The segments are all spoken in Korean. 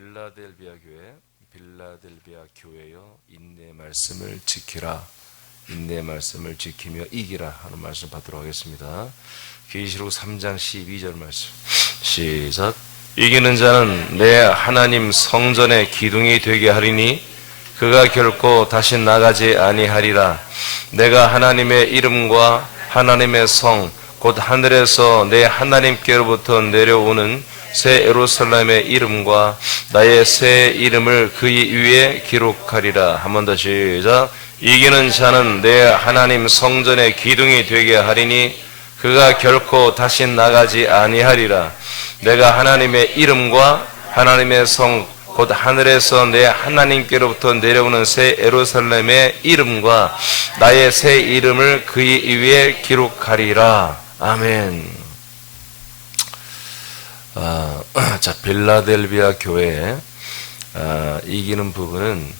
빌라델비아 교회, 빌라델비아 교회여 인내 말씀을 지키라. 인내 말씀을 지키며 이기라 하는 말씀 받도록 하겠습니다. 계시록 3장 12절 말씀 시작. 이기는 자는 내 하나님 성전의 기둥이 되게 하리니 그가 결코 다시 나가지 아니하리라. 내가 하나님의 이름과 하나님의 성 곧 하늘에서 내 하나님께로부터 내려오는 새 예루살렘의 이름과 나의 새 이름을 그 위에 기록하리라. 한 번 더 시작. 이기는 자는 내 하나님 성전의 기둥이 되게 하리니 그가 결코 다시 나가지 아니하리라. 내가 하나님의 이름과 하나님의 성 곧 하늘에서 내 하나님께로부터 내려오는 새 예루살렘의 이름과 나의 새 이름을 그 위에 기록하리라. 아멘. 자, 빌라델비아 교회에 이기는 부분은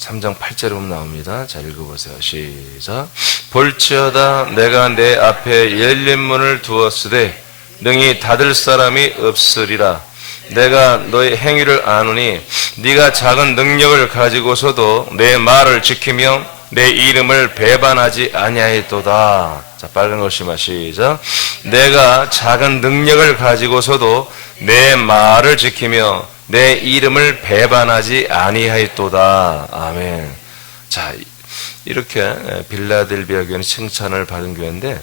3장 8절에 보면 나옵니다. 자, 읽어보세요. 시작. 볼지어다 내가 내 앞에 열린 문을 두었으되 능히 닫을 사람이 없으리라. 내가 너의 행위를 아노니 네가 작은 능력을 가지고서도 내 말을 지키며 내 이름을 배반하지 아니하였도다. 자, 빨간 글씨만 시작. 내가 작은 능력을 가지고서도 내 말을 지키며 내 이름을 배반하지 아니하였도다. 아멘. 자, 이렇게 빌라델비아 교회는 칭찬을 받은 교회인데,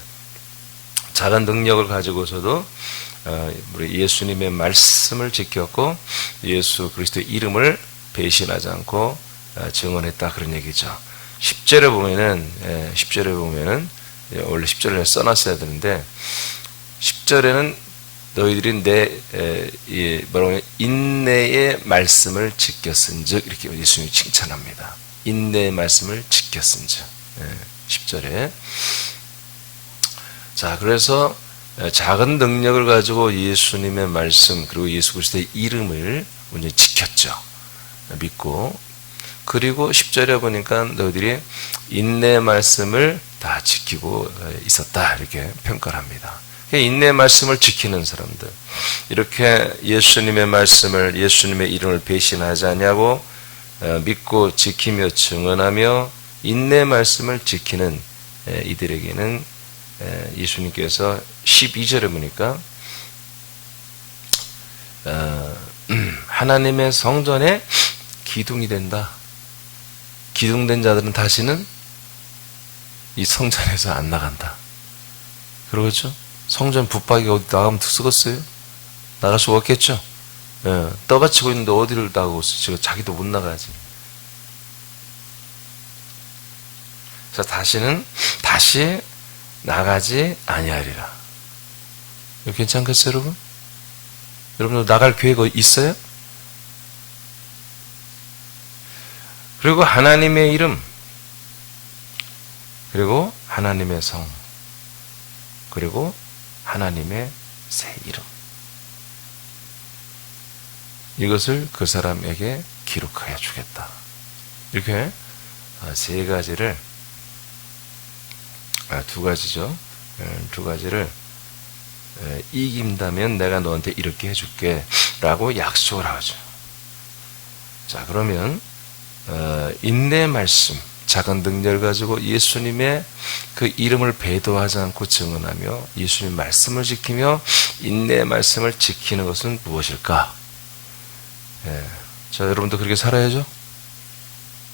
작은 능력을 가지고서도 우리 예수님의 말씀을 지켰고 예수 그리스도의 이름을 배신하지 않고 증언했다, 그런 얘기죠. 10절에 보면은 원래 10절에 써놨어야 되는데 10절에는 너희들이 내 뭐라고 인내의 말씀을 지켰은즉, 이렇게 예수님이 칭찬합니다. 인내의 말씀을 지켰은즉 10절에. 자, 그래서 작은 능력을 가지고 예수님의 말씀 그리고 예수 그리스도의 이름을 완전히 지켰죠. 믿고. 그리고 10절에 보니까 너희들이 인내의 말씀을 다 지키고 있었다, 이렇게 평가를 합니다. 인내의 말씀을 지키는 사람들, 이렇게 예수님의 말씀을, 예수님의 이름을 배신하지 않냐고 믿고 지키며 증언하며 인내의 말씀을 지키는 이들에게는 예수님께서 12절에 보니까 하나님의 성전에 기둥이 된다. 기둥된 자들은 다시는 이 성전에서 안 나간다. 그러겠죠? 성전 붙박이가 어디 나가면 쓰겠어요? 나갈 수가 없겠죠? 떠받치고 있는데 어디를 나가고 있어? 자기도 못 나가지. 그래서 다시 나가지 아니하리라. 이거 괜찮겠어요, 여러분? 여러분도 나갈 계획 있어요? 그리고 하나님의 이름, 그리고 하나님의 성, 그리고 하나님의 새 이름, 이것을 그 사람에게 기록하여 주겠다. 이렇게 세 가지를, 두 가지죠. 두 가지를 이긴다면 내가 너한테 이렇게 해줄게 라고 약속을 하죠. 자, 그러면 인내의 말씀, 작은 능력을 가지고 예수님의 그 이름을 배도하지 않고 증언하며 예수님 말씀을 지키며 인내의 말씀을 지키는 것은 무엇일까? 자, 여러분도 그렇게 살아야죠.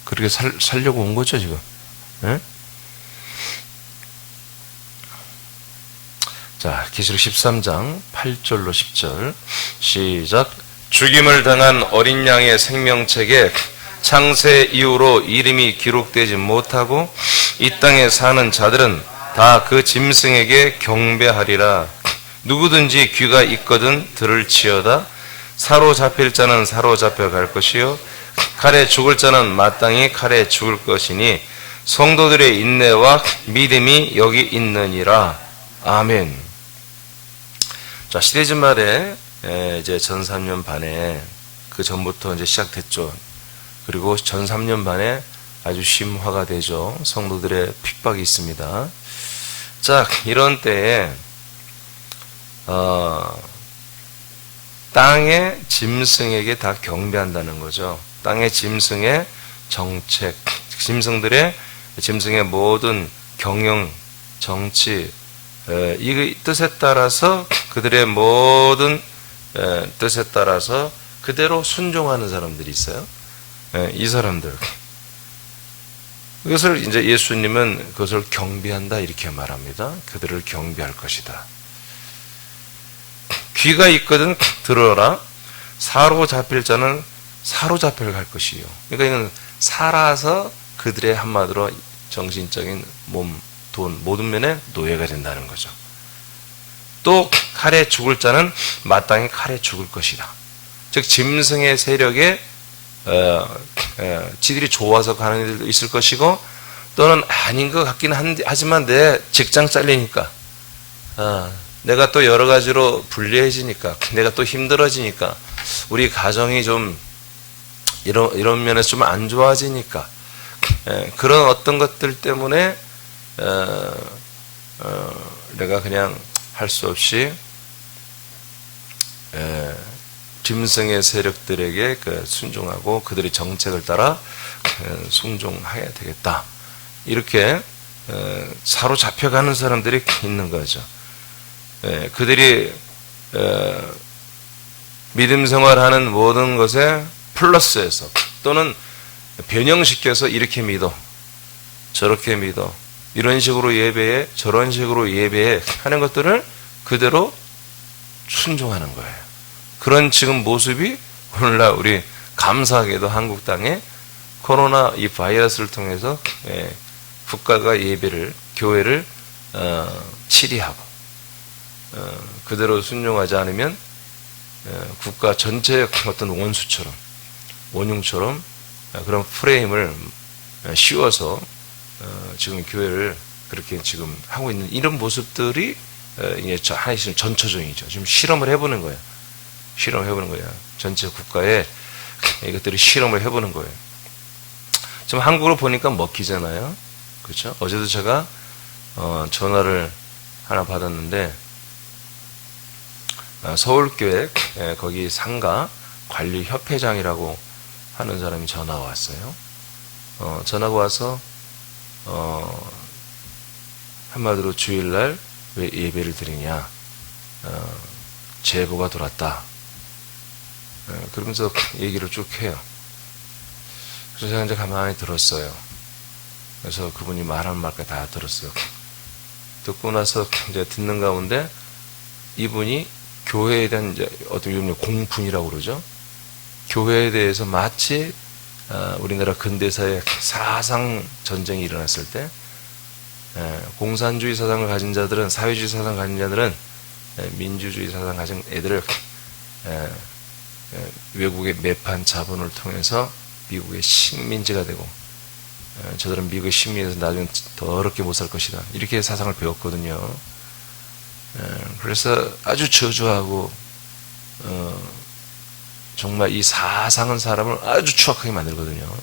그렇게 살려고 온 거죠, 지금. 자, 계시록 13장 8절로 10절 시작. 죽임을 당한 어린 양의 생명책에 창세 이후로 이름이 기록되지 못하고 이 땅에 사는 자들은 다 그 짐승에게 경배하리라. 누구든지 귀가 있거든 들을지어다. 사로잡힐 자는 사로잡혀 갈 것이요 칼에 죽을 자는 마땅히 칼에 죽을 것이니 성도들의 인내와 믿음이 여기 있느니라. 아멘. 자, 시리즈 말에 이제 전 3년 반에, 그 전부터 이제 시작됐죠. 그리고 전 3년 반에 아주 심화가 되죠. 성도들의 핍박이 있습니다. 자, 이런 때에 땅의 짐승에게 다 경배한다는 거죠. 땅의 짐승의 정책, 짐승의 모든 경영, 정치, 이 뜻에 따라서 그들의 모든 뜻에 따라서 그대로 순종하는 사람들이 있어요. 이 사람들. 그것을 이제 예수님은 그것을 경배한다 이렇게 말합니다. 그들을 경배할 것이다. 귀가 있거든 들어라. 사로잡힐 자는 사로잡혀 갈 것이요. 그러니까 이건 살아서 그들의 한마디로 정신적인 몸, 돈, 모든 면에 노예가 된다는 거죠. 또 칼에 죽을 자는 마땅히 칼에 죽을 것이다. 즉 짐승의 세력에 지들이 좋아서 가는 일도 있을 것이고 또는 아닌 것 같긴 하지만 내 직장 잘리니까 내가 또 여러 가지로 불리해지니까 내가 또 힘들어지니까 우리 가정이 좀 이런 면에서 좀 안 좋아지니까 그런 어떤 것들 때문에 내가 그냥 할 수 없이 짐승의 세력들에게 순종하고 그들의 정책을 따라 순종해야 되겠다. 이렇게 사로잡혀가는 사람들이 있는 거죠. 그들이 믿음 생활하는 모든 것에 플러스해서 또는 변형시켜서 이렇게 믿어, 저렇게 믿어, 이런 식으로 예배해, 저런 식으로 예배해 하는 것들을 그대로 순종하는 거예요. 그런 지금 모습이 오늘날 우리 감사하게도 한국 땅에 코로나 이 바이러스를 통해서 국가가 예배를, 교회를 치리하고 그대로 순종하지 않으면 국가 전체의 어떤 원수처럼, 원흉처럼 그런 프레임을 씌워서 지금 교회를 그렇게 지금 하고 있는 이런 모습들이 이제 하나씩 전초전이죠. 지금 실험을 해보는 거예요. 실험해보는 거예요. 전체 국가에 이것들이 실험을 해보는 거예요. 지금 한국으로 보니까 먹히잖아요. 그렇죠? 어제도 제가 전화를 하나 받았는데 서울교회 거기 상가 관리협회장이라고 하는 사람이 전화가 왔어요. 전화가 와서 한마디로 주일날 왜 예배를 드리냐, 제보가 들어왔다. 그러면서 얘기를 쭉 해요. 그래서 제가 이제 가만히 들었어요. 그래서 그분이 말하는 말까지 다 들었어요. 듣고 나서 이제 듣는 가운데 이분이 교회에 대한 이제 어떤 이런 공분이라고 그러죠. 교회에 대해서 마치 우리나라 근대사의 사상 전쟁이 일어났을 때 공산주의 사상을 가진 자들은, 사회주의 사상을 가진 자들은 민주주의 사상 가진 애들을 외국의 매판 자본을 통해서 미국의 식민지가 되고 저들은 미국의 식민에서 나중에 더럽게 못 살 것이다. 이렇게 사상을 배웠거든요. 그래서 아주 저주하고 정말 이 사상은 사람을 아주 추악하게 만들거든요.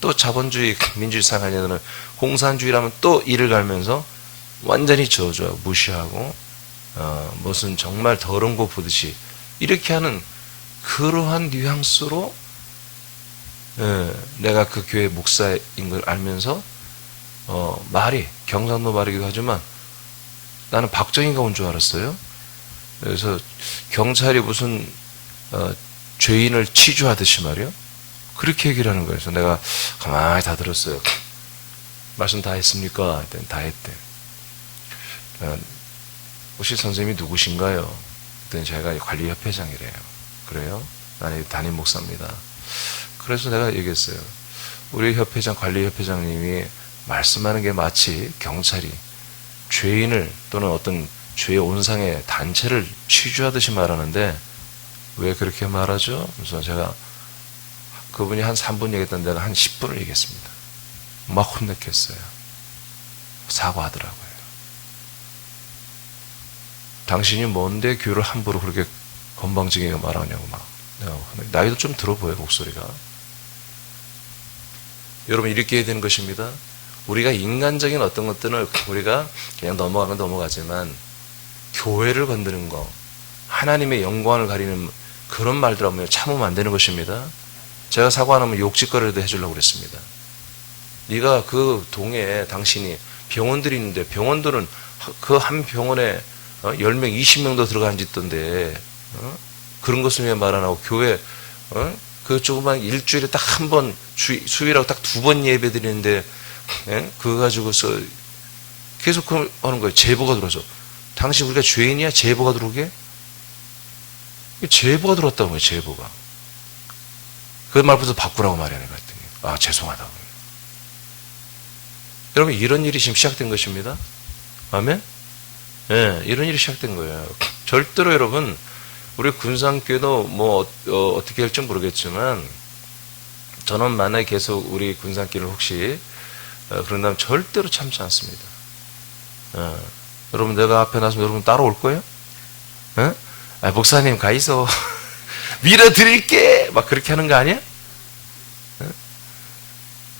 또 자본주의, 민주주의 사상자들은 공산주의라면 또 이를 갈면서 완전히 저주하고 무시하고 무슨 정말 더러운 거 보듯이 이렇게 하는 그러한 뉘앙스로 내가 그 교회 목사인 걸 알면서 말이 경상도 말이기도 하지만 나는 박정희가 온 줄 알았어요. 그래서 경찰이 무슨 죄인을 치주하듯이 말이요. 그렇게 얘기를 하는 거예요. 그래서 내가 가만히 다 들었어요. 말씀 다 했습니까? 했더니 다 했대. 혹시 선생님이 누구신가요? 그랬더니 제가 관리협회장이래요. 그래요? 나는 담임 목사입니다. 그래서 내가 얘기했어요. 우리 협회장, 관리협회장님이 말씀하는 게 마치 경찰이 죄인을 또는 어떤 죄의 온상의 단체를 취주하듯이 말하는데 왜 그렇게 말하죠? 그래서 제가 그분이 한 3분 얘기했던 데가 한 10분을 얘기했습니다. 막 혼냈겠어요. 사과하더라고요. 당신이 뭔데 교회를 함부로 그렇게 건방지게 말하냐고 막. 나이도 좀 들어 보여요, 목소리가. 여러분, 이렇게 해야 되는 것입니다. 우리가 인간적인 어떤 것들은 우리가 그냥 넘어가면 넘어가지만 교회를 건드는 거, 하나님의 영광을 가리는 그런 말들 하면 참으면 안 되는 것입니다. 제가 사과 안 하면 욕짓거리라도 해주려고 그랬습니다. 네가 그 동에 당신이 병원들이 있는데 병원들은 그 한 병원에 10명, 20명도 들어간 짓던데 그런 것을 왜 말 안 하고 교회 그 조그만 일주일에 딱 한 번 수요일하고 딱 2번 예배 드리는데 그거 가지고서 계속 하는 거예요. 제보가 들어서. 당신 우리가 죄인이야? 제보가 들어오게? 제보가 들어왔다고 해요. 제보가. 그 말부터 바꾸라고 말이야. 내가 했더니 아 죄송하다고. 여러분 이런 일이 지금 시작된 것입니다. 아멘? 네, 이런 일이 시작된 거예요. 절대로 여러분 우리 군산교회도 뭐 어떻게 할지 모르겠지만 저는 만약에 계속 우리 군산교회를 혹시 그런다면 절대로 참지 않습니다. 여러분 내가 앞에 나서면 여러분 따라올 거예요? 아, 목사님 가 있어. 밀어드릴게 막 그렇게 하는 거 아니야?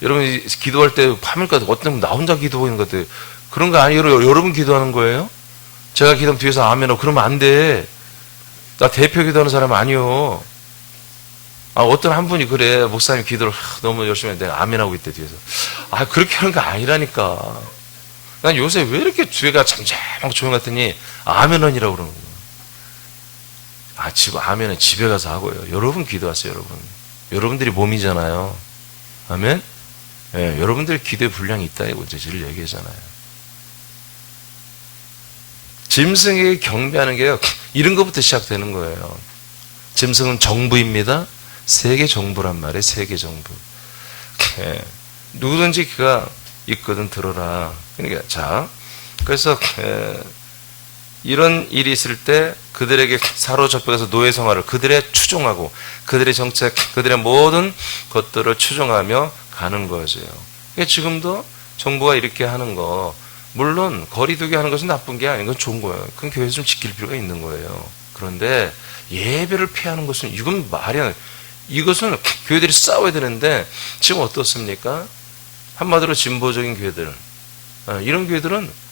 여러분 기도할 때 파밀까지 어떤 나 혼자 기도하는 것 같아. 그런 거 아니에요. 여러분 기도하는 거예요? 제가 기도하면 뒤에서 아멘하고 그러면 안 돼. 나 대표 기도하는 사람 아니요. 아, 어떤 한 분이 그래. 목사님 기도를 너무 열심히 했는데 아멘하고 있대 뒤에서. 아, 그렇게 하는 거 아니라니까. 난 요새 왜 이렇게 뒤에가 잠잠하고 조용했더니 아멘언이라고 그러는 거예요. 아, 아멘은 집에 가서 하고요. 여러분 기도하세요, 여러분. 여러분들이 몸이잖아요. 아멘? 예, 여러분들의 기도의 분량이 있다, 이거 제를 얘기하잖아요. 짐승에게 경배하는 게요, 이런 것부터 시작되는 거예요. 짐승은 정부입니다. 세계 정부란 말이에요, 세계 정부. 예, 누구든지 그가 있거든 들어라. 그러니까, 자, 그래서, 이런 일이 있을 때 그들에게 사로잡혀서 노예 생활을 그들의 추종하고 그들의 정책, 그들의 모든 것들을 추종하며 가는 거죠. 그러니까 지금도 정부가 이렇게 하는 거, 물론 거리두기 하는 것은 나쁜 게 아닌 건 좋은 거예요. 그건 교회에서 좀 지킬 필요가 있는 거예요. 그런데 예배를 피하는 것은 이건 말이 안 돼요. 이것은 교회들이 싸워야 되는데 지금 어떻습니까? 한마디로 진보적인 교회들, 이런 교회들은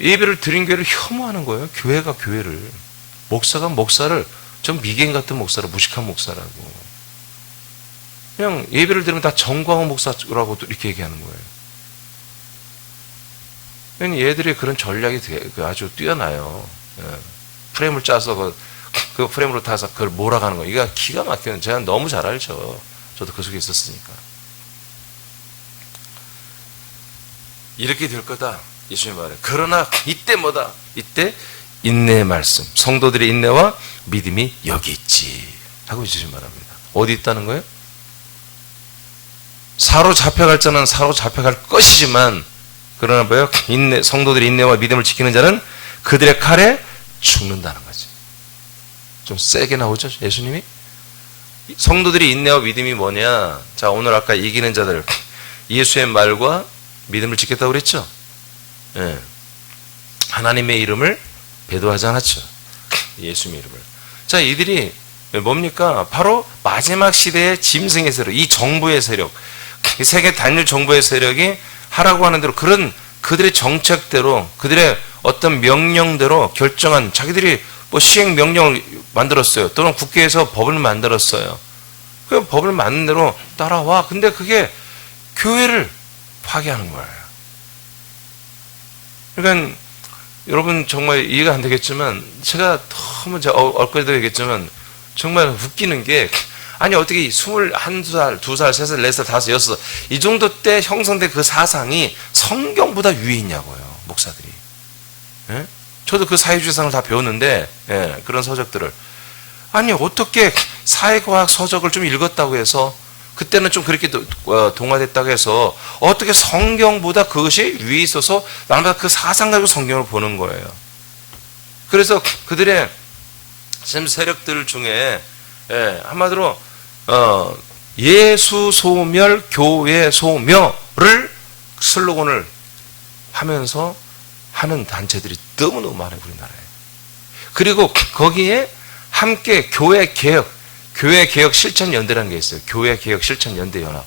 예배를 드린 교회를 혐오하는 거예요. 교회가 교회를. 목사가 목사를 좀 미개인 같은 목사를 무식한 목사라고. 그냥 예배를 드리면 다 정광훈 목사라고 이렇게 얘기하는 거예요. 얘들이 그런 전략이 아주 뛰어나요. 프레임을 짜서 그 프레임으로 타서 그걸 몰아가는 거. 이거 기가 막혀요. 제가 너무 잘 알죠. 저도 그 속에 있었으니까. 이렇게 될 거다. 예수님 말해. 그러나 이때 뭐다? 이때 인내의 말씀. 성도들의 인내와 믿음이 여기 있지. 하고 예수님 말합니다. 어디 있다는 거예요? 사로잡혀갈 자는 사로잡혀갈 것이지만 그러나 뭐예요? 성도들의 인내와 믿음을 지키는 자는 그들의 칼에 죽는다는 거지. 좀 세게 나오죠, 예수님이? 성도들의 인내와 믿음이 뭐냐? 자, 오늘 아까 이기는 자들, 예수의 말과 믿음을 지켰다고 그랬죠? 예. 하나님의 이름을 배도하지 않았죠. 예수님의 이름을. 자, 이들이 뭡니까? 바로 마지막 시대의 짐승의 세력, 이 정부의 세력, 이 세계 단일 정부의 세력이 하라고 하는 대로 그런 그들의 정책대로 그들의 어떤 명령대로 결정한 자기들이 뭐 시행 명령을 만들었어요. 또는 국회에서 법을 만들었어요. 그 법을 만든 대로 따라와. 근데 그게 교회를 파괴하는 거예요. 그러니까 여러분 정말 이해가 안 되겠지만 제가 너무 엇갈리도 얘기했지만 정말 웃기는 게 아니 어떻게 21살, 2살, 3살, 4살, 5, 6 이 정도 때 형성된 그 사상이 성경보다 위에 있냐고요. 목사들이. 예? 저도 그 사회주의상을 다 배웠는데 예, 그런 서적들을 아니 어떻게 사회과학 서적을 좀 읽었다고 해서 그때는 좀 그렇게 동화됐다고 해서 어떻게 성경보다 그것이 위에 있어서 나는 그 사상 가지고 성경을 보는 거예요. 그래서 그들의 지금 세력들 중에 예, 한마디로 예수 소멸 교회 소멸을 슬로건을 하면서 하는 단체들이 너무너무 많아요, 우리나라에. 그리고 거기에 함께 교회 개혁 실천연대라는 게 있어요. 교회 개혁 실천연대 연합.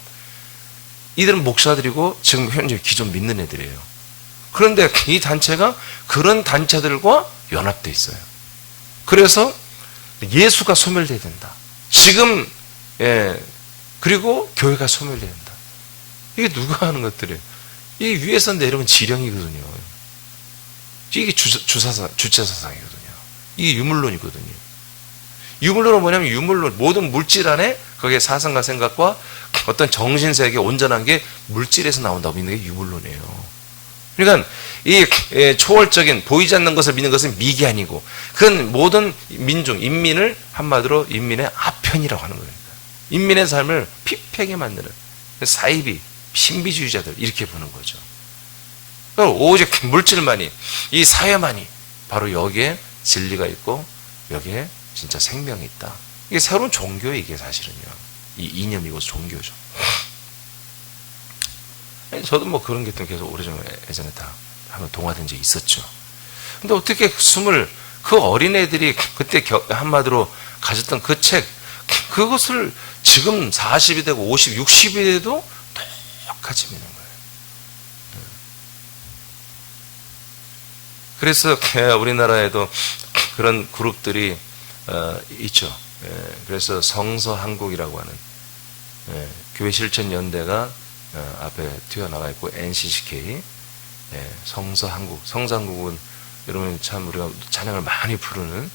이들은 목사들이고 지금 현재 기존 믿는 애들이에요. 그런데 이 단체가 그런 단체들과 연합돼 있어요. 그래서 예수가 소멸돼야 된다. 지금 그리고 교회가 소멸돼야 된다. 이게 누가 하는 것들이에요? 이게 위에서 내려온 지령이거든요. 이게 주체사상이거든요. 이게 유물론이거든요. 유물론은 뭐냐면 유물론, 모든 물질 안에 거기에 사상과 생각과 어떤 정신세계 온전한 게 물질에서 나온다고 믿는 게 유물론이에요. 그러니까 이 초월적인 보이지 않는 것을 믿는 것은 미개아니고, 그건 모든 민중, 인민을 한마디로 인민의 아편이라고 하는 거예요. 인민의 삶을 피폐하게 만드는 사이비, 신비주의자들 이렇게 보는 거죠. 오직 물질만이, 이 사회만이 바로 여기에 진리가 있고 여기에 진짜 생명이 있다. 이게 새로운 종교예요. 이게 사실은요. 이 이념이고 종교죠. 저도 뭐 그런 게 계속 오래전에 예전에 다 한번 동화된 적이 있었죠. 근데 어떻게 그 어린애들이 그때 한마디로 가졌던 그 책, 그것을 지금 40이 되고 50, 60이 돼도 똑같이 믿는 거예요. 그래서 우리나라에도 그런 그룹들이 있죠. 그래서 성서한국이라고 하는 교회 실천 연대가 앞에 튀어나와 있고, NCCK 성서한국. 성서한국은 여러분 참 우리가 찬양을 많이 부르는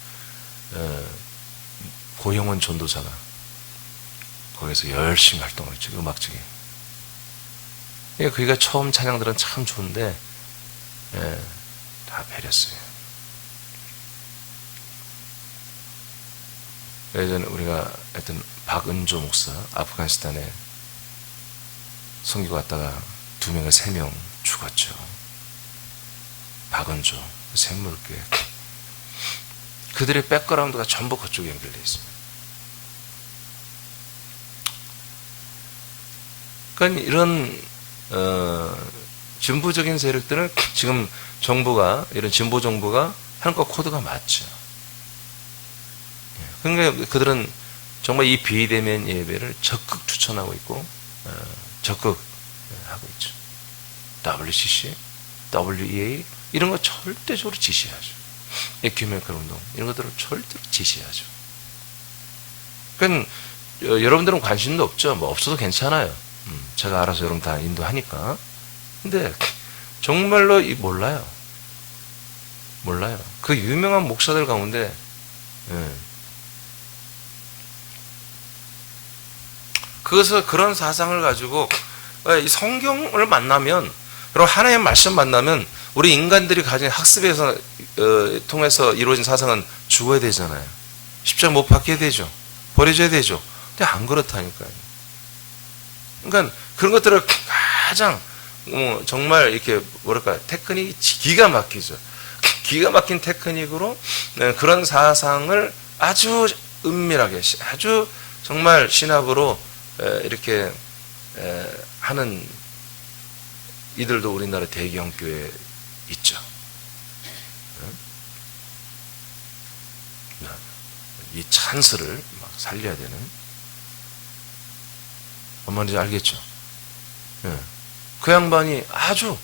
고영원 전도사가 거기서 열심히 활동을 했죠. 음악적인. 그러니까 처음 찬양들은 참 좋은데 다 배렸어요. 예전에 우리가 하여튼 박은조 목사 아프가니스탄에 선교 갔다가 2명에 3명 죽었죠. 박은조 샘물교회. 그들의 백그라운드가 전부 그쪽에 연결되어 있습니다. 그러니까 이런 진보적인 세력들은 지금 정부가, 이런 진보 정부가 하는 것 코드가 맞죠. 그러니까 그들은 정말 이 비대면 예배를 적극 추천하고 있고 적극 하고 있죠. WCC, WEA 이런 거 절대적으로 지시하죠. 에큐메니컬 운동 이런 것들을 절대로 지시하죠. 그러니까 여러분들은 관심도 없죠. 뭐 없어도 괜찮아요. 제가 알아서 여러분 다 인도하니까. 근데 정말로 몰라요. 그 유명한 목사들 가운데 그런 사상을 가지고 이 성경을 만나면, 그리고 하나님의 말씀 만나면 우리 인간들이 가진 학습에서 통해서 이루어진 사상은 죽어야 되잖아요. 십자가 못 박혀야 되죠. 버려져야 되죠. 근데 안 그렇다니까요. 그러니까 그런 것들을 가장 정말 이렇게 뭐랄까 테크닉이 기가 막히죠. 기가 막힌 테크닉으로 그런 사상을 아주 은밀하게, 아주 정말 신학으로 이렇게 하는 이들도 우리나라 대기형 교회에 있죠. 이 찬스를 막 살려야 되는, 뭔 말인지 알겠죠? 그 양반이 아주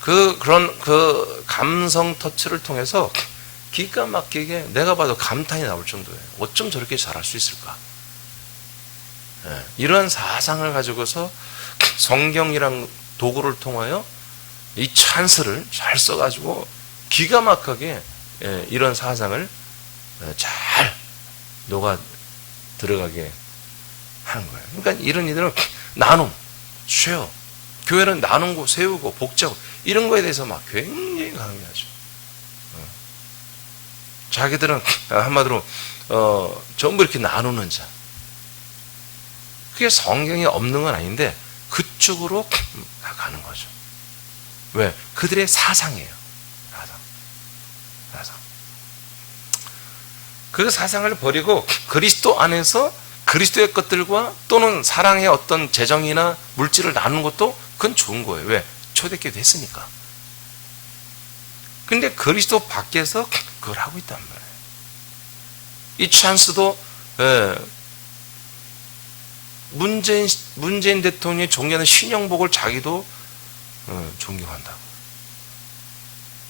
그런 감성 터치를 통해서 기가 막히게 내가 봐도 감탄이 나올 정도예요. 어쩜 저렇게 잘할 수 있을까? 이런 사상을 가지고서 성경이란 도구를 통하여 이 찬스를 잘 써가지고 기가 막히게 이런 사상을 잘 녹아 들어가게 하는 거예요. 그러니까 이런 이들은 나눔, 쉐어, 교회는 나누고 세우고 복잡하고 이런 거에 대해서 막 굉장히 강조하죠. 자기들은 한마디로 전부 이렇게 나누는 자. 그게 성경에 없는 건 아닌데 그쪽으로 가는 거죠. 왜? 그들의 사상이에요. 사상. 그 사상을 버리고 그리스도 안에서 그리스도의 것들과 또는 사랑의 어떤 재정이나 물질을 나누는 것도 그건 좋은 거예요. 왜? 초대교회 됐으니까. 근데 그리스도 밖에서 그걸 하고 있단 말이에요. 이 찬스도 문재인 대통령이 존경하는 신영복을 자기도 존경한다고.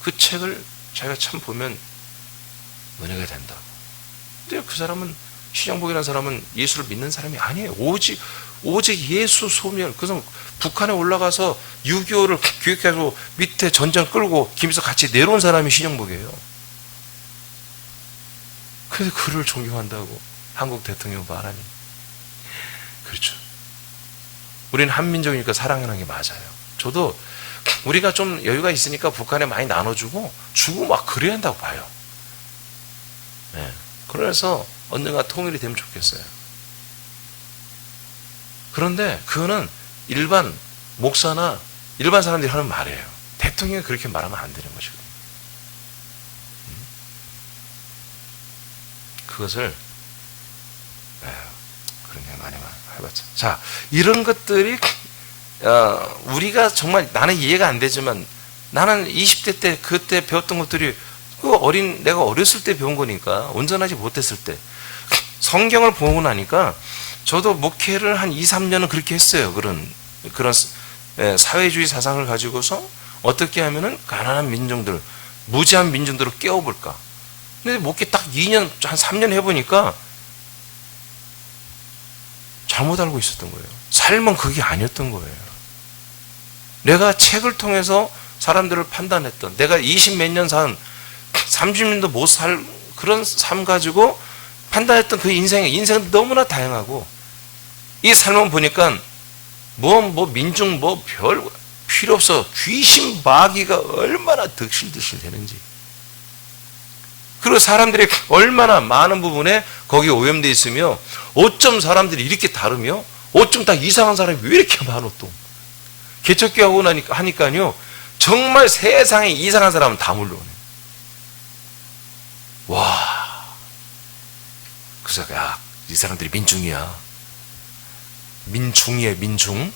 그 책을 자기가 참 보면 은혜가 된다고. 절대 그 사람은 신영복이라는 사람은 예수를 믿는 사람이 아니에요. 오직 예수 소멸. 그래서 북한에 올라가서 6.25를 기획해서 밑에 전쟁 끌고 김일성 같이 내려온 사람이 신영복이에요. 그래서 그를 존경한다고 한국 대통령 말하니. 그렇죠. 우리는 한민족이니까 사랑하는 게 맞아요. 저도 우리가 좀 여유가 있으니까 북한에 많이 나눠주고 주고 막 그래야 한다고 봐요. 네. 그래서 언젠가 통일이 되면 좋겠어요. 그런데 그거는 일반 목사나 일반 사람들이 하는 말이에요. 대통령이 그렇게 말하면 안 되는 것이거든요. 그것을 그런 게 많이 해봤죠. 자, 이런 것들이 우리가 정말 나는 이해가 안 되지만 나는 20대 때 그때 배웠던 것들이 내가 어렸을 때 배운 거니까 온전하지 못했을 때 성경을 보고 나니까 저도 목회를 한 2, 3년은 그렇게 했어요. 그런 사회주의 사상을 가지고서 어떻게 하면은 가난한 민중들, 무지한 민중들을 깨워볼까. 근데 목회 딱 2년, 한 3년 해보니까 잘못 알고 있었던 거예요. 삶은 그게 아니었던 거예요. 내가 책을 통해서 사람들을 판단했던, 내가 20 몇 년 산, 30년도 못 살 그런 삶 가지고 판단했던 그 인생은 너무나 다양하고, 이 삶을 보니까 민중 별 필요 없어. 귀신 마귀가 얼마나 득실득실 되는지. 그리고 사람들이 얼마나 많은 부분에 거기에 오염되어 있으며, 어쩜 사람들이 이렇게 다르며, 어쩜 다 이상한 사람이 왜 이렇게 많어 또. 개척교회 하고 하니까요, 정말 세상에 이상한 사람은 다 몰려오네. 와. 그래서, 이 사람들이 민중이야. 민중.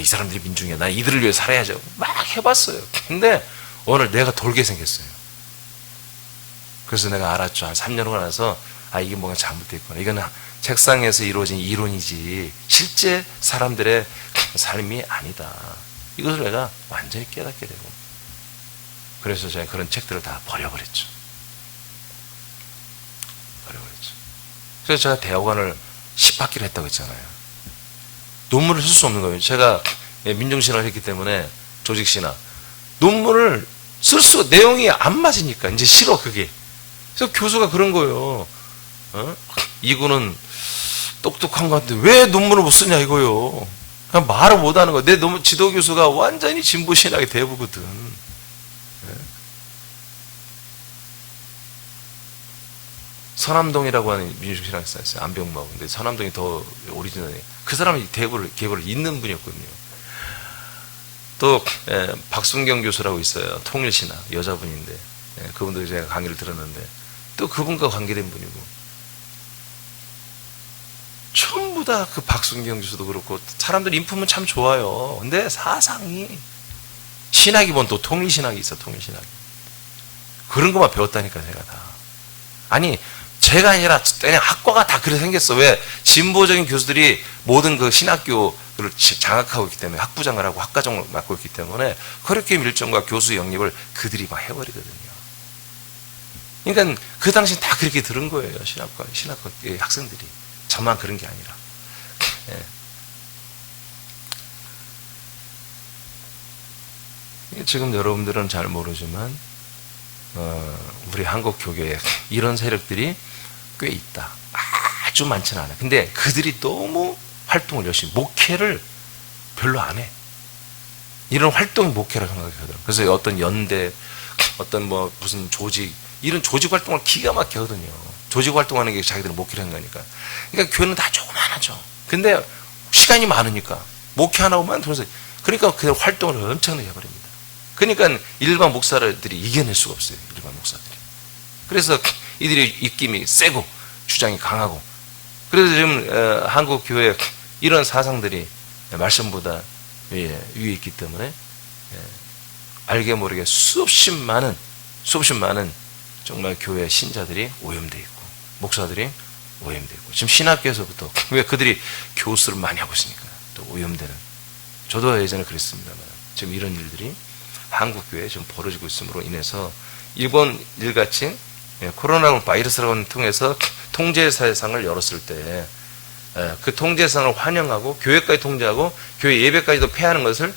이 사람들이 민중이야. 난 이들을 위해 살아야죠. 막 해봤어요. 근데 오늘 내가 돌게 생겼어요. 그래서 내가 알았죠. 한 3년 후가 나서, 이게 뭔가 잘못됐구나. 이거는 책상에서 이루어진 이론이지, 실제 사람들의 삶이 아니다. 이것을 내가 완전히 깨닫게 되고. 그래서 제가 그런 책들을 다 버려버렸죠. 그래서 제가 대학원을 10학기를 했다고 했잖아요. 논문을 쓸 수 없는 거예요. 제가 민중신학을 했기 때문에, 조직신학. 논문을 내용이 안 맞으니까, 이제 싫어, 그게. 그래서 교수가 그런 거예요. 이구는 똑똑한 것 같은데 왜 논문을 못 쓰냐 이거요. 그냥 말을 못 하는 거야. 내 지도 교수가 완전히 진보신학의 대부거든. 서남동이라고 하는 민중신학사 있어요. 안병마고. 근데 서남동이 더 오리지널이에요. 그 사람이 계보를 잇는 분이었거든요. 또 박순경 교수라고 있어요. 통일신학 여자분인데, 그분도 제가 강의를 들었는데 또 그분과 관계된 분이고, 전부 다 그 박순경 교수도 그렇고, 사람들 인품은 참 좋아요. 근데 사상이, 신학이 뭔 또 통일신학이 있어. 통일신학이 그런 것만 배웠다니까 제가 다. 아니 제가 아니라 그냥 학과가 다 그렇게 생겼어. 왜? 진보적인 교수들이 모든 그 신학교를 장악하고 있기 때문에, 학부장을 하고 학과장을 맡고 있기 때문에 그렇게 밀정과 교수 영입을 그들이 막 해버리거든요. 그러니까 그 당시 다 그렇게 들은 거예요. 신학과 학생들이. 저만 그런 게 아니라. 지금 여러분들은 잘 모르지만 우리 한국 교계에 이런 세력들이 꽤 있다. 아주 많지는 않아요. 근데 그들이 너무 활동을 열심히, 목회를 별로 안 해. 이런 활동이 목회라고 생각하거든요. 그래서 어떤 연대, 어떤 무슨 조직, 이런 조직 활동을 기가 막히게 하거든요. 조직 활동하는 게 자기들은 목회를 하는 거니까. 그러니까 교회는 다 조그만하죠. 근데 시간이 많으니까 목회 하나만 통해서, 그러니까 그 활동을 엄청나게 해버립니다. 그러니까 일반 목사들이 이겨낼 수가 없어요. 일반 목사들이. 그래서 이들이 입김이 세고 주장이 강하고, 그래서 지금 한국 교회 이런 사상들이 말씀보다 위에 있기 때문에 알게 모르게 수없이 많은 정말 교회 신자들이 오염되어 있고, 목사들이 오염되어 있고, 지금 신학교에서부터, 왜 그들이 교수를 많이 하고 있으니까 또 오염되는. 저도 예전에 그랬습니다만 지금 이런 일들이 한국 교회에 좀 벌어지고 있음으로 인해서 이번 일같이 코로나 바이러스를 통해서 통제사상을 열었을 때 그 통제사상을 환영하고 교회까지 통제하고 교회 예배까지도 폐하는 것을,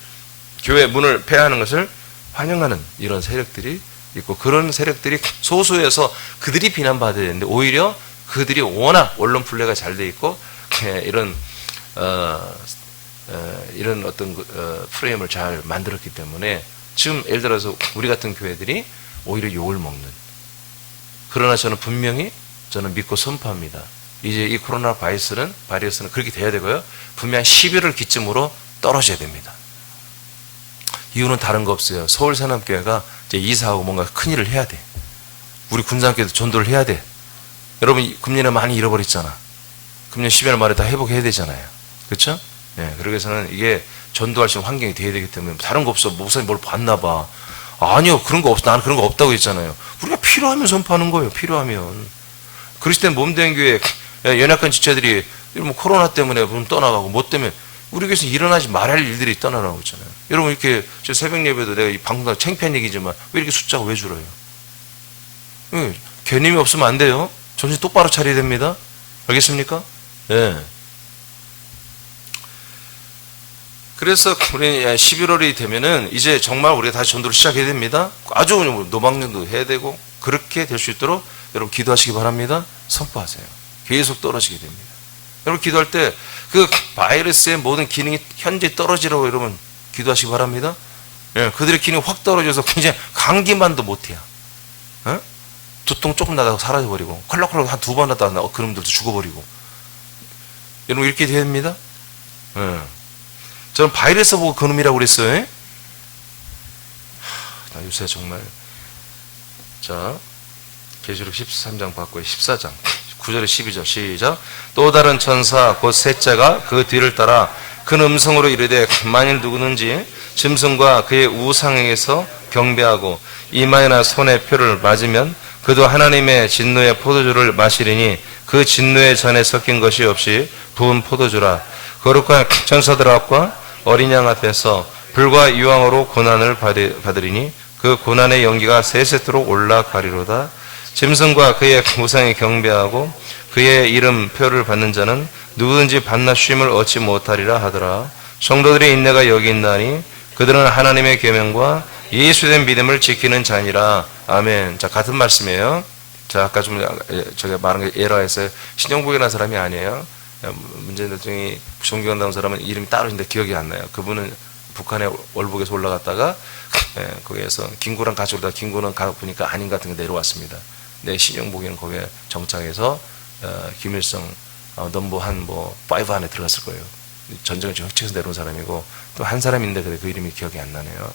교회 문을 폐하는 것을 환영하는 이런 세력들이 있고, 그런 세력들이 소수여서 그들이 비난받아야 되는데 오히려 그들이 워낙 언론 플레이가 잘 돼 있고 이런 어떤 프레임을 잘 만들었기 때문에 지금 예를 들어서 우리 같은 교회들이 오히려 욕을 먹는. 그러나 저는 분명히 믿고 선포합니다. 이제 이 코로나 바이러스는 그렇게 돼야 되고요. 분명 11월 기점으로 떨어져야 됩니다. 이유는 다른 거 없어요. 서울 산업교회가 이제 이사하고 뭔가 큰일을 해야 돼. 우리 군산교회도 전도를 해야 돼. 여러분 금년에 많이 잃어버렸잖아. 금년 12월 말에 다 회복해야 되잖아요. 그렇죠? 예, 그러기 위해서는 이게 전도할 수 있는 환경이 돼야 되기 때문에 다른 거 없어. 목사님 뭘 봤나 봐. 아니요, 그런 거 없어. 나는 그런 거 없다고 했잖아요. 우리가 필요하면 선포하는 거예요. 필요하면. 그리스도인 몸된 교회 연약한 지체들이 뭐 코로나 때문에 떠나가고 뭐 때문에 우리 교회에서 일어나지 말아야 할 일들이 떠나가고 있잖아요. 여러분 이렇게 저 새벽 예배도 내가 이 방송다 창피한 얘기지만 왜 이렇게 숫자가 왜 줄어요? 개념이 없으면 안 돼요. 정신 똑바로 차려야 됩니다. 알겠습니까? 예. 그래서 우리 11월이 되면은 이제 정말 우리가 다시 전도를 시작해야 됩니다. 아주 노방전도 해야 되고 그렇게 될 수 있도록 여러분 기도하시기 바랍니다. 선포하세요. 계속 떨어지게 됩니다. 여러분 기도할 때 그 바이러스의 모든 기능이 현재 떨어지라고 여러분 기도하시기 바랍니다. 예, 그들의 기능이 확 떨어져서 굉장히 감기만도 못해요. 어? 두통 조금 나다가 사라져버리고 콜록콜록 한 2번 나다가 그놈들도 죽어버리고. 여러분 이렇게 됩니다. 예. 저는 바이러스 보고 그놈이라고 그랬어요. 나 요새 정말. 자, 계시록 13장 바꾸요. 14장 9절에 12절 시작. 또 다른 천사 곧 셋째가 그 뒤를 따라 큰 음성으로 이르되 만일 누구든지 짐승과 그의 우상에게서 경배하고 이마에나 손에 표를 맞으면 그도 하나님의 진노의 포도주를 마시리니 그 진노의 잔에 섞인 것이 없이 부은 포도주라. 거룩한 천사들 앞과 어린 양 앞에서 불과 유황으로 고난을 받으리니 그 고난의 연기가 세세토록 올라가리로다. 짐승과 그의 우상에 경배하고 그의 이름 표를 받는 자는 누구든지 받나 쉼을 얻지 못하리라 하더라. 성도들의 인내가 여기 있나니 그들은 하나님의 계명과 예수된 믿음을 지키는 자니라. 아멘. 자, 같은 말씀이에요. 자, 아까 좀 제가 말한 게 에러해서 신영복이라는 사람이 아니에요. 문재인 대통령이 존경한다는 사람은 이름이 따로 있는데 기억이 안 나요. 그분은 북한의 월북에서 올라갔다가 거기에서 김구랑 같이 올라가 김구는 가 보니까 아닌 것 같은 게 내려왔습니다. 네, 신영복이는 거기에 정착해서 김일성 넘버 한 5 안에 들어갔을 거예요. 전쟁을 지금 흑책에서 내려온 사람이고 또 한 사람인데 그래 그 이름이 기억이 안 나네요.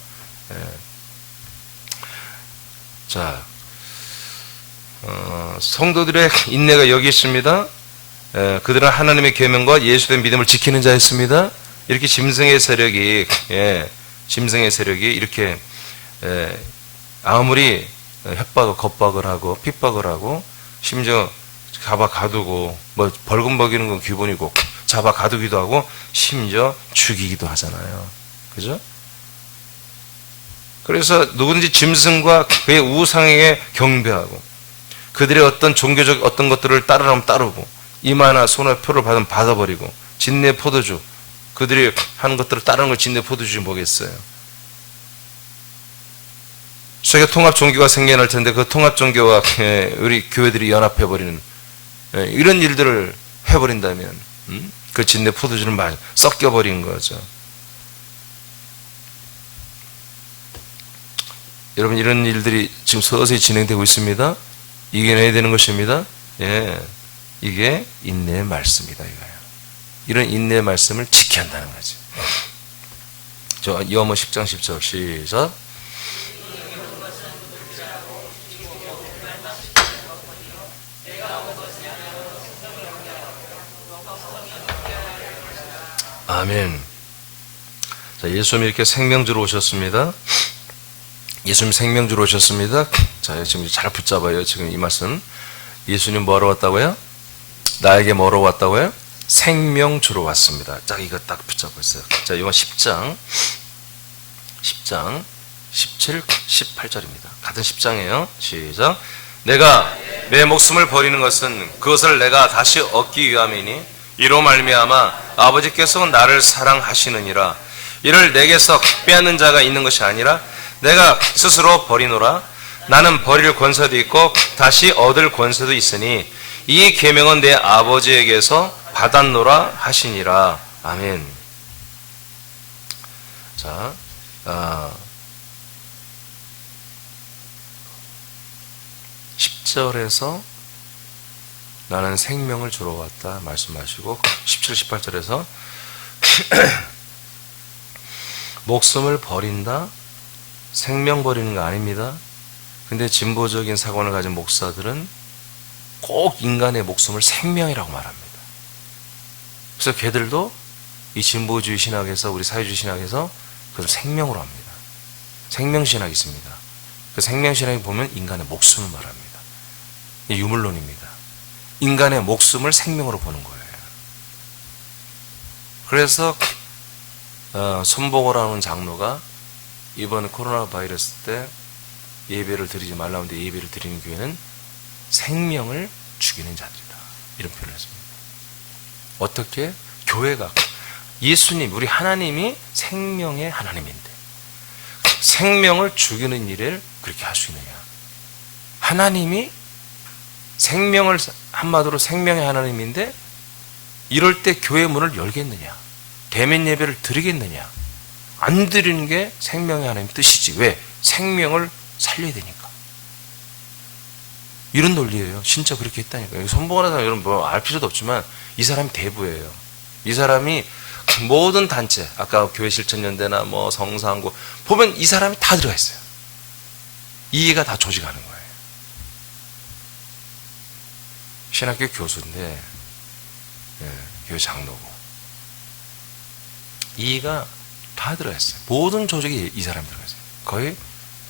자, 성도들의 인내가 여기 있습니다. 그들은 하나님의 계명과 예수된 믿음을 지키는 자였습니다. 이렇게 짐승의 세력이 이렇게 아무리 협박을 겁박을 하고 핍박을 하고 심지어 잡아 가두고 뭐 벌금 먹이는 건 기본이고 잡아 가두기도 하고 심지어 죽이기도 하잖아요. 그죠? 그래서 누군지 짐승과 그의 우상에게 경배하고 그들의 어떤 종교적 어떤 것들을 따르면 따르고 이마나 손에 표를 받으면 받아버리고 진내 포도주 그들이 하는 것들을 따르는 걸 진내 포도주지 뭐겠어요. 세계 통합 종교가 생겨날 텐데 그 통합 종교와 우리 교회들이 연합해버리는 이런 일들을 해버린다면 그 진내 포도주는 섞여버린 거죠. 여러분 이런 일들이 지금 서서히 진행되고 있습니다. 이겨내야 되는 것입니다. 예, 이게 인내의 말씀이다 이거예요. 이런 인내의 말씀을 지켜야 한다는 거지. 저 요한복음 10장 10절 시작. 아멘. 자, 예수님이 이렇게 생명주로 오셨습니다. 예수님 생명주로 오셨습니다. 자, 지금 잘 붙잡아요. 지금 이 말씀. 예수님 뭐하러 왔다고요? 나에게 뭐하러 왔다고요? 생명주로 왔습니다. 자, 이거 딱 붙잡고 있어요. 자, 요한 10장 17, 18절입니다. 같은 10장이에요. 시작. 내가 내 목숨을 버리는 것은 그것을 내가 다시 얻기 위함이니 이로 말미암아 아버지께서 나를 사랑하시느니라. 이를 내게서 빼앗는 자가 있는 것이 아니라 내가 스스로 버리노라. 나는 버릴 권세도 있고 다시 얻을 권세도 있으니 이 계명은 내 아버지에게서 받았노라 하시니라. 아멘. 자, 10절에서 나는 생명을 주러 왔다 말씀하시고 17, 18절에서 목숨을 버린다? 생명 버리는 거 아닙니다. 근데 진보적인 사관을 가진 목사들은 꼭 인간의 목숨을 생명이라고 말합니다. 그래서 걔들도 이 진보주의 신학에서, 우리 사회주의 신학에서 그것을 생명으로 합니다. 생명신학이 있습니다. 그 생명신학에 보면 인간의 목숨을 말합니다. 이 유물론입니다. 인간의 목숨을 생명으로 보는 거예요. 그래서 손보고라는 장로가 이번 코로나 바이러스 때 예배를 드리지 말라고 하는데 예배를 드리는 교회는 생명을 죽이는 자들이다, 이런 표현을 했습니다. 어떻게? 교회가, 예수님, 우리 하나님이 생명의 하나님인데 생명을 죽이는 일을 그렇게 할 수 있느냐? 하나님이 생명을, 한마디로 생명의 하나님인데 이럴 때 교회 문을 열겠느냐? 대면 예배를 드리겠느냐? 안 드리는 게 생명의 하나님 뜻이지. 왜? 생명을 살려야 되니까. 이런 논리예요. 진짜 그렇게 했다니까요. 손보관한 사람 여러분 뭐 알 필요도 없지만 이 사람이 대부예요. 이 사람이 모든 단체, 아까 교회 실천연대나 뭐 성사한고 보면 이 사람이 다 들어가 있어요. 이해가 다 조직하는 거예요. 신학교 교수인데, 교회 장로고. 이해가 다 들어가 있어요. 모든 조직이 이 사람이 들어가 있어요. 거의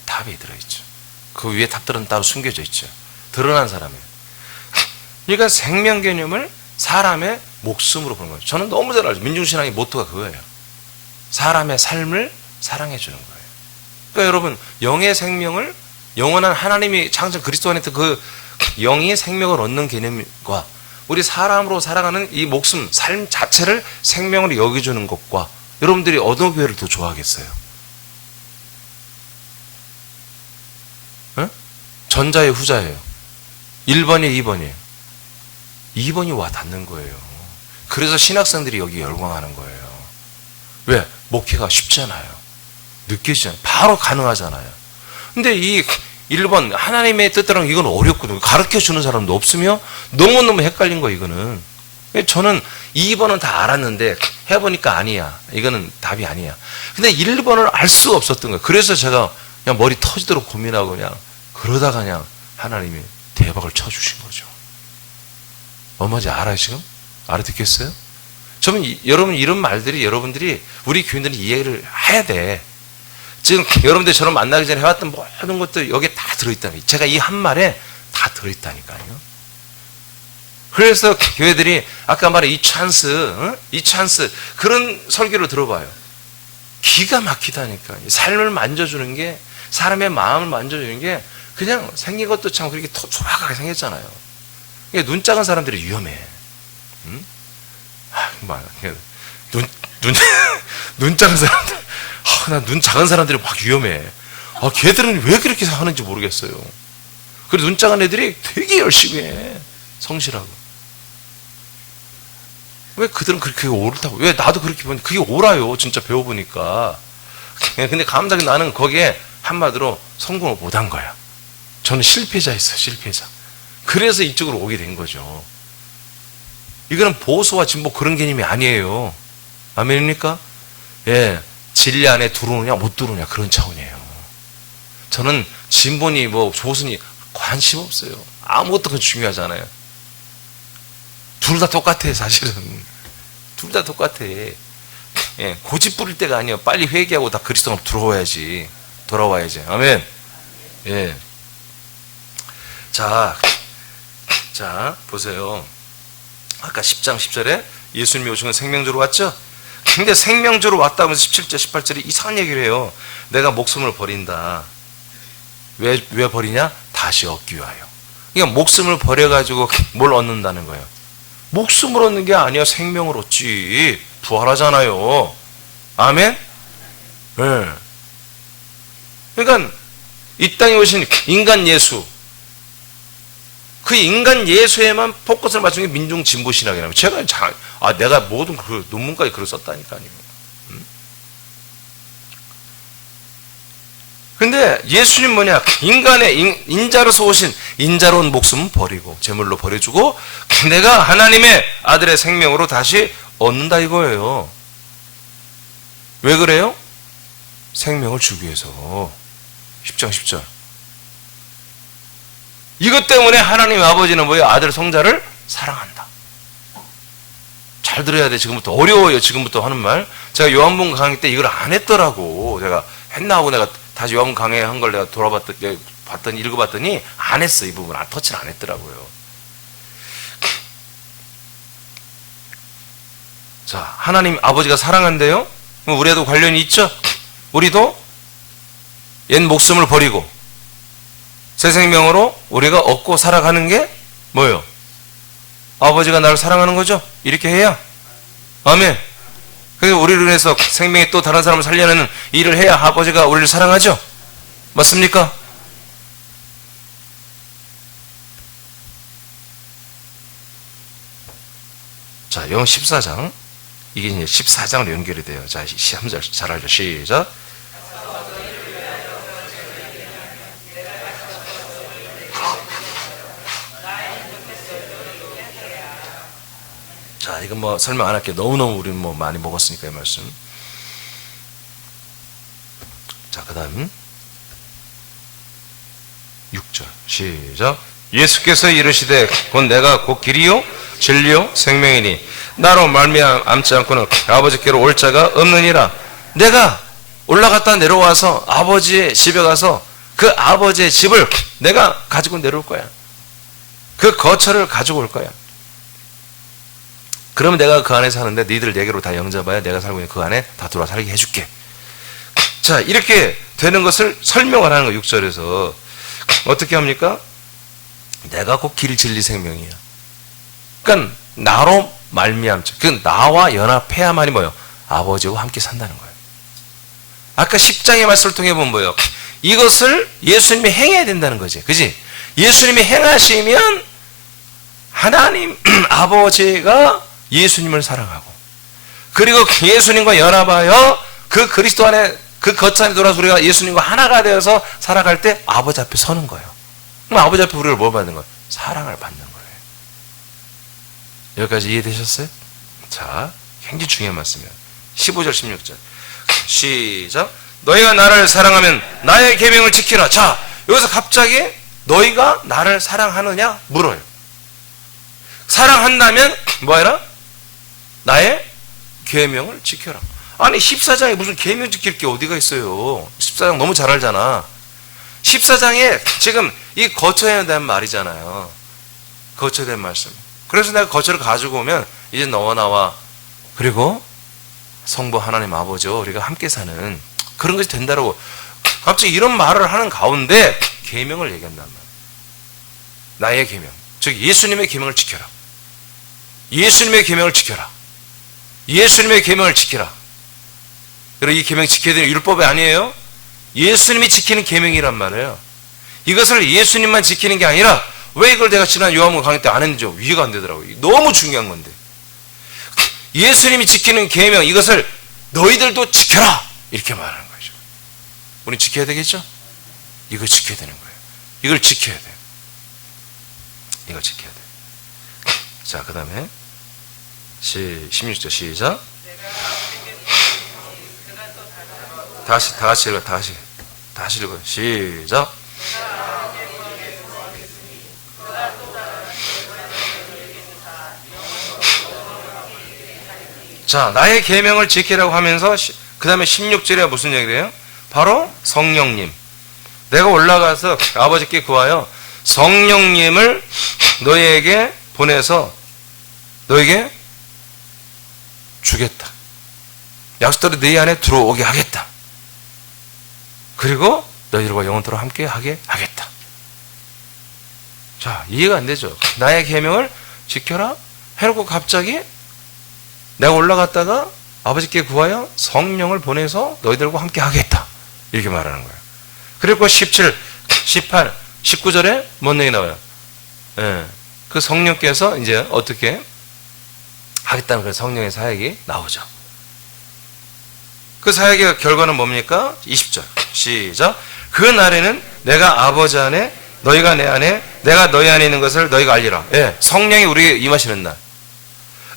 답이 들어있죠. 그 위에 답들은 따로 숨겨져 있죠. 드러난 사람이에요. 그러니까 생명 개념을 사람의 목숨으로 보는 거예요. 저는 너무 잘 알죠. 민중신앙의 모토가 그거예요. 사람의 삶을 사랑해 주는 거예요. 그러니까 여러분, 영의 생명을, 영원한 하나님이 창조 그리스도 안에 그 영이 생명을 얻는 개념과 우리 사람으로 살아가는 이 목숨, 삶 자체를 생명으로 여겨주는 것과 여러분들이 어느 교회를 더 좋아하겠어요? 어? 전자예요, 후자예요? 1번이에요, 2번이에요? 2번이 와 닿는 거예요. 그래서 신학생들이 여기 열광하는 거예요. 왜? 목회가 쉽잖아요. 느껴지잖아요. 바로 가능하잖아요. 근데 이 1번 하나님의 뜻대로 이건 어렵거든요. 가르쳐주는 사람도 없으며 너무너무 헷갈린 거예요. 이거는. 저는 2번은 다 알았는데 해보니까 아니야. 이거는 답이 아니야. 근데 1번을 알 수가 없었던 거예요. 그래서 제가 그냥 머리 터지도록 고민하고 그냥 그러다가 그냥 하나님이 대박을 쳐주신 거죠. 뭐지 알아요 지금? 알아듣겠어요? 저는 여러분 이런 말들이 여러분들이 우리 교인들이 이해를 해야 돼. 지금 여러분들이 저를 만나기 전에 해왔던 모든 것도 여기에 다 들어있다는 거예요. 제가 이 한 말에 다 들어있다니까요. 그래서 교회들이 아까 말한 이 찬스 그런 설교를 들어봐요. 기가 막히다니까. 삶을 만져주는 게, 사람의 마음을 만져주는 게 그냥 생긴 것도 참 그렇게 소박하게 생겼잖아요. 눈 작은 사람들이 위험해. 응? 눈 작은 사람들, 나 눈 작은 사람들이 막 위험해. 걔들은 왜 그렇게 하는지 모르겠어요. 그리고 눈 작은 애들이 되게 열심히 해. 성실하고. 왜 그들은 그렇게 옳다고? 왜 나도 그렇게 보니 그게 옳아요. 진짜 배워보니까. 근데 감사하게 나는 거기에 한마디로 성공을 못한 거야. 저는 실패자였어요. 실패자. 그래서 이쪽으로 오게 된 거죠. 이거는 보수와 진보 그런 개념이 아니에요. 아멘입니까? 예, 진리 안에 들어오느냐 못 들어오느냐 그런 차원이에요. 저는 진보니 뭐 보수니 관심 없어요. 아무것도 그건 중요하잖아요. 둘 다 똑같아 사실은. 둘 다 똑같아. 예, 고집 부릴 때가 아니에요. 빨리 회개하고 다 그리스도로 들어와야지. 돌아와야지. 아멘. 예. 자, 보세요. 아까 10장 10절에 예수님이 오신 건 생명주로 왔죠? 근데 생명주로 왔다면서 17절, 18절에 이상한 얘기를 해요. 내가 목숨을 버린다. 왜 버리냐? 다시 얻기 위하여. 그러니까 목숨을 버려가지고 뭘 얻는다는 거예요? 목숨을 얻는 게 아니야. 생명을 얻지. 부활하잖아요. 아멘? 네. 그러니까 이 땅에 오신 인간 예수, 그 인간 예수에만 포커스를 맞춘 게 민중 진보 신학이라면 제가 내가 모든 그 논문까지 글을 썼다니까요. 근데 예수님 뭐냐? 인간의 인자로서 오신 인자로운 목숨은 버리고 제물로 버려주고 내가 하나님의 아들의 생명으로 다시 얻는다 이거예요. 왜 그래요? 생명을 주기 위해서. 10장 10절. 이것 때문에 하나님 아버지는 뭐예요? 아들 성자를 사랑한다. 잘 들어야 돼. 지금부터 어려워요. 지금부터 하는 말. 제가 요한복음 강의 때 이걸 안 했더라고. 제가 했나 하고 내가 다시 요한복음 강의한 걸 내가 봤더니 읽어봤더니 안 했어. 이 부분 터치를 안 했더라고요. 자, 하나님 아버지가 사랑한대요. 그럼 우리도 관련이 있죠? 우리도 옛 목숨을 버리고 새 생명으로 우리가 얻고 살아가는 게 뭐예요? 아버지가 나를 사랑하는 거죠? 이렇게 해야. 아멘. 그래서 우리를 위해서 생명에 또 다른 사람을 살려내는 일을 해야 아버지가 우리를 사랑하죠? 맞습니까? 자, 영 14장. 이게 이제 14장으로 연결이 돼요. 자, 3절 잘 알죠? 시작. 자, 이건 뭐 설명 안 할게요. 너무너무 우리는 뭐 많이 먹었으니까 이 말씀. 자, 그 다음 6절 시작. 예수께서 이르시되 곧 내가 곧 길이요 진리요 생명이니 나로 말미암지 않고는 아버지께로 올 자가 없느니라. 내가 올라갔다 내려와서 아버지의 집에 가서 그 아버지의 집을 내가 가지고 내려올 거야. 그 거처를 가지고 올 거야. 그러면 내가 그 안에 사는데 니들 내게로 다 영접하여 내가 살고 있는 그 안에 다 들어와 살게 해줄게. 자, 이렇게 되는 것을 설명을 하는 거예요. 6절에서 어떻게 합니까? 내가 곧 길 진리 생명이야. 그러니까 나로 말미암죠. 그 나와 연합해야만이 뭐예요? 아버지와 함께 산다는 거예요. 아까 10장의 말씀을 통해 보면 뭐예요? 이것을 예수님이 행해야 된다는 거지. 그지? 예수님이 행하시면 하나님 아버지가 예수님을 사랑하고 그리고 예수님과 연합하여 그 그리스도 안에 그 거처 안에 들어와서 우리가 예수님과 하나가 되어서 살아갈 때 아버지 앞에 서는 거예요. 그럼 아버지 앞에 우리를 뭘 받는 거예요? 사랑을 받는 거예요. 여기까지 이해되셨어요? 자, 굉장히 중요한 말씀이에요. 15절 16절 시작. 너희가 나를 사랑하면 나의 계명을 지키라. 자, 여기서 갑자기 너희가 나를 사랑하느냐 물어요. 사랑한다면 뭐해라? 나의 계명을 지켜라. 아니 14장에 무슨 계명 지킬 게 어디가 있어요? 14장 너무 잘 알잖아. 14장에 지금 이 거처에 대한 말이잖아요. 거처에 대한 말씀. 그래서 내가 거처를 가지고 오면 이제 너와 나와 그리고 성부 하나님 아버지와 우리가 함께 사는 그런 것이 된다고 갑자기 이런 말을 하는 가운데 계명을 얘기한단 말이야. 나의 계명, 즉 예수님의 계명을 지켜라. 예수님의 계명을 지켜라. 예수님의 계명을 지키라. 그리고 이 계명 지켜야 되는 율법이 아니에요. 예수님이 지키는 계명이란 말이에요. 이것을 예수님만 지키는 게 아니라 왜 이걸 내가 지난 요한복음 강의 때 안 했는지 이해가 안 되더라고요. 너무 중요한 건데 예수님이 지키는 계명 이것을 너희들도 지켜라 이렇게 말하는 거죠. 우리 지켜야 되겠죠? 이걸 지켜야 되는 거예요. 이걸 지켜야 돼요. 이걸 지켜야 돼요. 자, 그 다음에 16절 시작. 다시 다 같이 읽어. 다시 읽어. 시작. 자, 나의 계명을 지키라고 하면서 그 다음에 16절에 무슨 얘기를 해요? 바로 성령님. 내가 올라가서 아버지께 구하여 성령님을 너희에게 보내서 너에게 주겠다. 약속대로 너희 안에 들어오게 하겠다. 그리고 너희들과 영원토록 함께 하게 하겠다. 자, 이해가 안 되죠. 나의 계명을 지켜라 해놓고 갑자기 내가 올라갔다가 아버지께 구하여 성령을 보내서 너희들과 함께 하겠다 이렇게 말하는 거예요. 그리고 17, 18, 19절에 뭔 얘기 나와요? 예, 그 성령께서 이제 어떻게 하겠다는 그 성령의 사역이 나오죠. 그 사역의 결과는 뭡니까? 20절 시작. 그 날에는 내가 아버지 안에 너희가 내 안에 내가 너희 안에 있는 것을 너희가 알리라. 예, 성령이 우리에게 임하시는 날.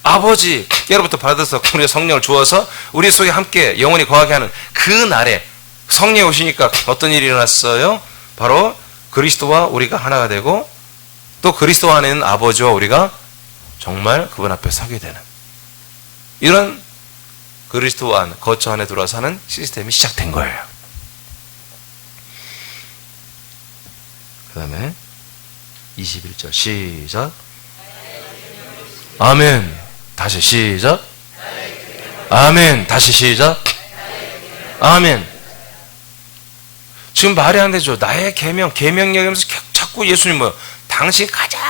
아버지께로부터 받아서 우리가 성령을 주어서 우리 속에 함께 영원히 거하게 하는 그 날에 성령이 오시니까 어떤 일이 일어났어요? 바로 그리스도와 우리가 하나가 되고 또 그리스도 안에 있는 아버지와 우리가 정말 그분 앞에 서게 되는 이런 그리스도 안, 거처 안에 들어와서 하는 시스템이 시작된 거예요. 그 다음에 21절 시작. 아멘. 다시 시작. 아멘. 다시 시작. 아멘. 지금 말이 안 되죠. 나의 계명 얘기하면서 자꾸 예수님 뭐요? 당신이 가장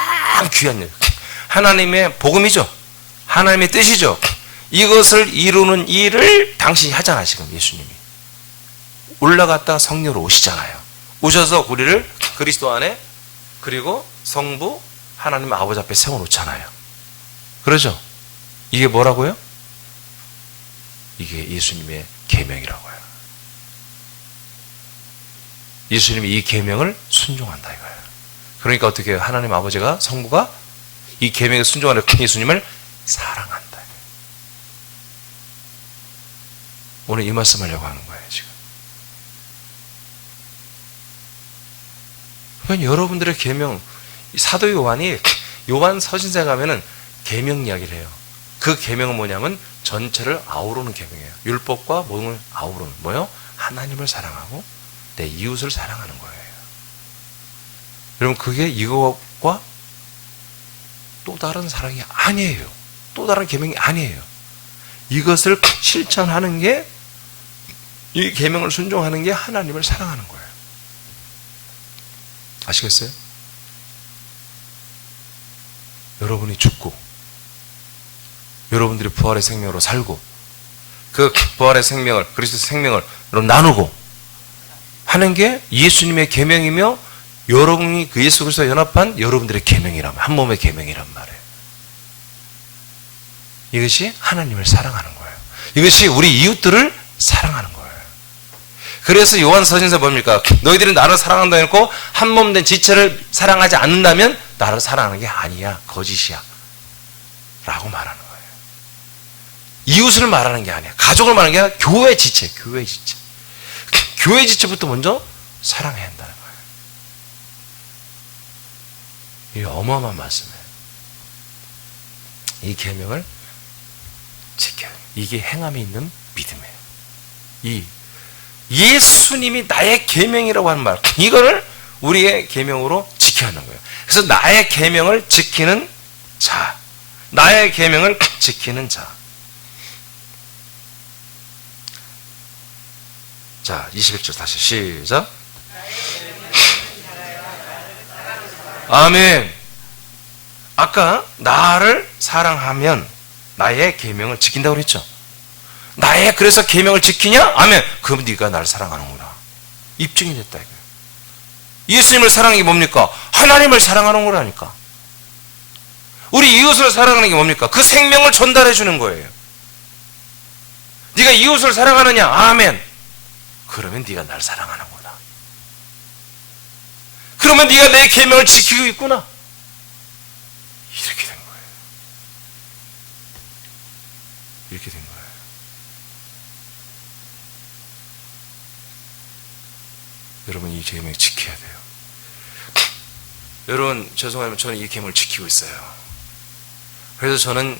귀한 일. 하나님의 복음이죠. 하나님의 뜻이죠. 이것을 이루는 일을 당신이 하잖아, 지금 예수님이. 올라갔다 성령으로 오시잖아요. 오셔서 우리를 그리스도 안에 그리고 성부 하나님 아버지 앞에 세워놓잖아요. 그러죠? 이게 뭐라고요? 이게 예수님의 계명이라고요. 예수님이 이 계명을 순종한다 이거예요. 그러니까 어떻게 해요? 하나님 아버지가 성부가 이 계명에 순종하는 예수님을 사랑한다. 오늘 이 말씀 하려고 하는 거예요, 지금. 그러니까 여러분들의 계명, 사도 요한이 요한 서신서에 가면은 계명 이야기를 해요. 그 계명은 뭐냐면 전체를 아우르는 계명이에요. 율법과 모든 걸 아우르는 뭐요? 하나님을 사랑하고 내 이웃을 사랑하는 거예요. 여러분 그게 이것과 또 다른 사랑이 아니에요. 또 다른 계명이 아니에요. 이것을 실천하는 게 이 계명을 순종하는 게 하나님을 사랑하는 거예요. 아시겠어요? 여러분이 죽고 여러분들이 부활의 생명으로 살고 그 부활의 생명을 그리스도 생명을 나누고 하는 게 예수님의 계명이며 여러분이 그 예수 그리스도와 연합한 여러분들의 계명이란 한 몸의 계명이란 말이에요. 이것이 하나님을 사랑하는 거예요. 이것이 우리 이웃들을 사랑하는 거예요. 그래서 요한서신서 뭡니까? 너희들이 나를 사랑한다 해놓고 한 몸 된 지체를 사랑하지 않는다면 나를 사랑하는 게 아니야. 거짓이야. 라고 말하는 거예요. 이웃을 말하는 게 아니야. 가족을 말하는 게 아니라 교회 지체. 교회 지체. 교회 지체부터 먼저 사랑해야 한다는 거예요. 이게 어마어마한 말씀이에요. 이 계명을 지켜요. 이게 행함이 있는 믿음이에요. 이 예수님이 나의 계명이라고 하는 말, 이거를 우리의 계명으로 지켜야 하는 거예요. 그래서 나의 계명을 지키는 자, 나의 계명을 지키는 자. 자, 21절 다시 시작. 아멘. 아까 나를 사랑하면 나의 계명을 지킨다고 그랬죠. 나의 그래서 계명을 지키냐? 아멘. 그럼 네가 나를 사랑하는구나. 입증이 됐다 이거예요. 예수님을 사랑하는 게 뭡니까? 하나님을 사랑하는 거라니까. 우리 이웃을 사랑하는 게 뭡니까? 그 생명을 전달해 주는 거예요. 네가 이웃을 사랑하느냐? 아멘. 그러면 네가 나를 사랑하는구나. 그러면 네가 내 계명을 지키고 있구나. 이렇게 된 거예요. 이렇게 된 거예요. 여러분 이 계명 지켜야 돼요. 여러분 죄송하지만 저는 이 계명을 지키고 있어요. 그래서 저는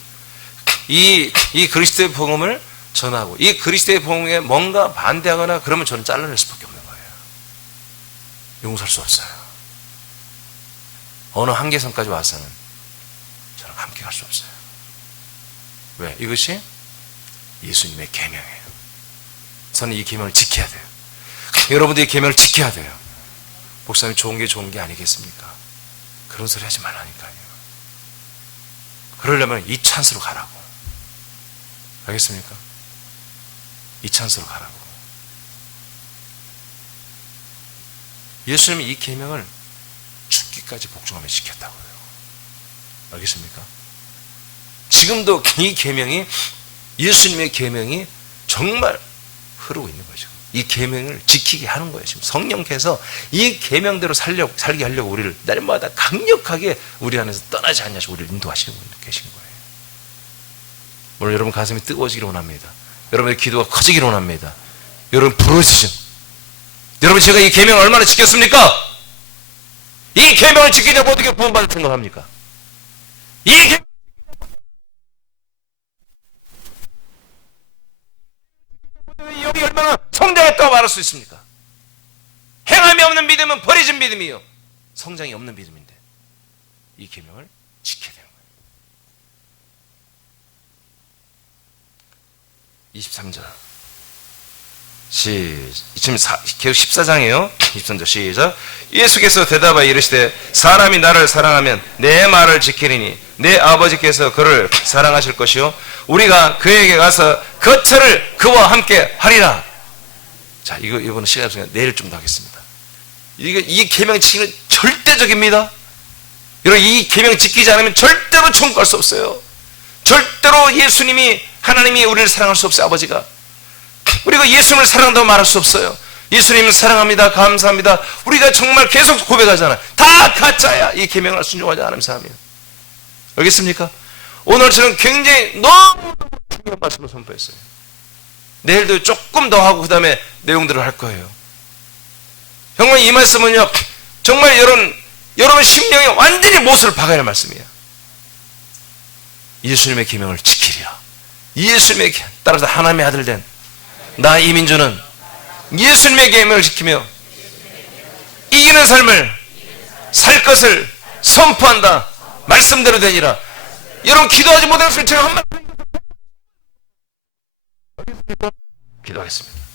이 그리스도의 복음을 전하고 이 그리스도의 복음에 뭔가 반대하거나 그러면 저는 잘라낼 수밖에 없는 거예요. 용서할 수 없어요. 어느 한계선까지 와서는 저는 함께 갈 수 없어요. 왜? 이것이 예수님의 계명이에요. 저는 이 계명을 지켜야 돼요. 여러분들이 계명을 지켜야 돼요. 목사님 좋은 게 아니겠습니까? 그런 소리 하지 말라니까요. 그러려면 이 찬스로 가라고. 알겠습니까? 이 찬스로 가라고. 예수님이 이 계명을 죽기까지 복종하며 지켰다고요. 알겠습니까? 지금도 이 계명이, 예수님의 계명이 정말 흐르고 있는 거죠. 이 계명을 지키게 하는 거예요. 지금 성령께서 이 계명대로 살게 하려고 우리를 날마다 강력하게 우리 안에서 떠나지 않냐고 우리를 인도하시는 분 계신 거예요. 오늘 여러분 가슴이 뜨거워지기를 원합니다. 여러분의 기도가 커지기를 원합니다. 여러분 부르짖음. 여러분 제가 이 계명을 얼마나 지켰습니까? 이 계명을 지키냐고 어떻게 구원받을 생각합니까? 이 계명 여기 얼마나 성장했다고 말할 수 있습니까? 행함이 없는 믿음은 버리진 믿음이요, 성장이 없는 믿음인데 이 계명을 지켜야 되는 거예요. 23절 지금 계속 14장이에요. 23절 시작. 예수께서 대답하여 이르시되 사람이 나를 사랑하면 내 말을 지키리니 내 아버지께서 그를 사랑하실 것이요 우리가 그에게 가서 거처를 그와 함께 하리라. 자, 이거는 시간이 없으니까 내일 좀 더 하겠습니다. 이 계명 지키는 절대적입니다. 여러분 이 계명 지키지 않으면 절대로 천국 갈 수 없어요. 절대로 예수님이, 하나님이 우리를 사랑할 수 없어요. 아버지가 우리가 예수님을 사랑한다고 말할 수 없어요. 예수님을 사랑합니다, 감사합니다, 우리가 정말 계속 고백하잖아요. 다 가짜야. 이 계명을 순종하지 않으면서 하면. 알겠습니까? 오늘 저는 굉장히 너무 중요한 말씀을 선포했어요. 내일도 조금 더 하고 그 다음에 내용들을 할 거예요. 정말 이 말씀은요, 정말 여러분 심령에 완전히 못을 박아야 할 말씀이에요. 예수님의 계명을 지키리라. 예수님의, 따라서 하나님의 아들 된 나 이민주는 예수님의 계명을 지키며 이기는 삶을 살 것을 선포한다. 말씀대로 되니라. 여러분 기도하지 못했을 때 제가 한 말 기도하겠습니다.